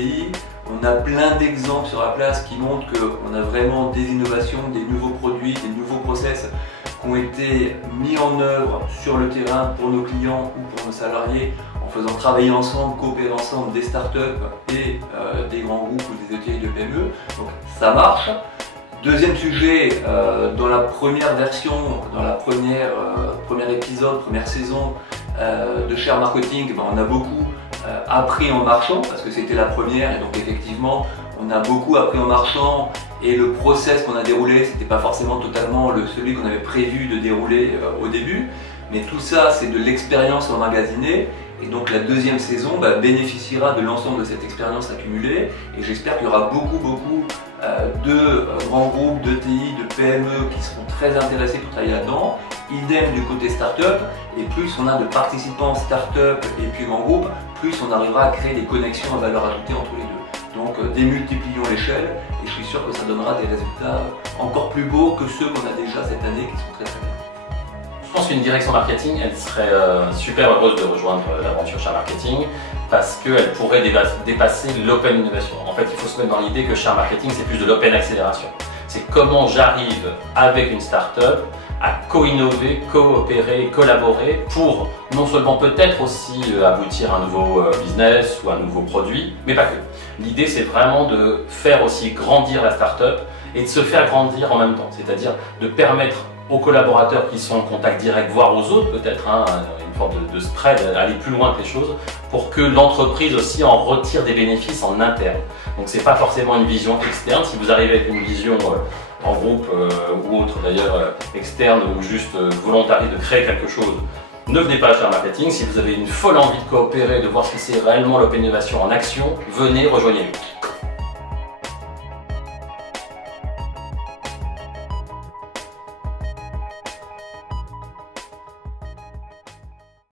TI. On a plein d'exemples sur la place qui montrent qu'on a vraiment des innovations, des nouveaux produits, des nouveaux process qui ont été mis en œuvre sur le terrain pour nos clients ou pour nos salariés en faisant travailler ensemble, coopérer ensemble des startups et des grands groupes ou des ETI de PME. Donc ça marche. Deuxième sujet, dans la première version, dans la premier épisode, première saison de Share Marketing, on a beaucoup appris en marchant parce que c'était la première et donc effectivement on a beaucoup appris en marchant et le process qu'on a déroulé c'était pas forcément totalement celui qu'on avait prévu de dérouler au début, mais tout ça c'est de l'expérience emmagasinée et donc la deuxième saison bénéficiera de l'ensemble de cette expérience accumulée et j'espère qu'il y aura beaucoup de grands groupes, de TI, de PME qui seront très intéressés pour travailler là-dedans. Idem du côté start-up, et plus on a de participants start-up et puis grands groupes, plus on arrivera à créer des connexions à valeur ajoutée entre les deux. Donc démultiplions l'échelle et je suis sûr que ça donnera des résultats encore plus beaux que ceux qu'on a déjà cette année qui sont très bien. Je pense qu'une direction marketing, elle serait super heureuse de rejoindre l'aventure Share Marketing parce qu'elle pourrait dépasser l'open innovation. En fait, il faut se mettre dans l'idée que Share Marketing, c'est plus de l'open accélération. C'est comment j'arrive avec une start-up à co-innover, coopérer, collaborer pour non seulement peut-être aussi aboutir à un nouveau business ou un nouveau produit, mais pas que. L'idée, c'est vraiment de faire aussi grandir la start-up et de se faire grandir en même temps, c'est-à-dire de permettre aux collaborateurs qui sont en contact direct, voire aux autres peut-être, une forme de spread, aller plus loin que les choses, pour que l'entreprise aussi en retire des bénéfices en interne. Donc c'est pas forcément une vision externe, si vous arrivez avec une vision en groupe ou autre d'ailleurs externe ou juste volontariste de créer quelque chose, ne venez pas à Share Marketing. Si vous avez une folle envie de coopérer, de voir ce que c'est réellement l'open innovation en action, venez, rejoignez-nous.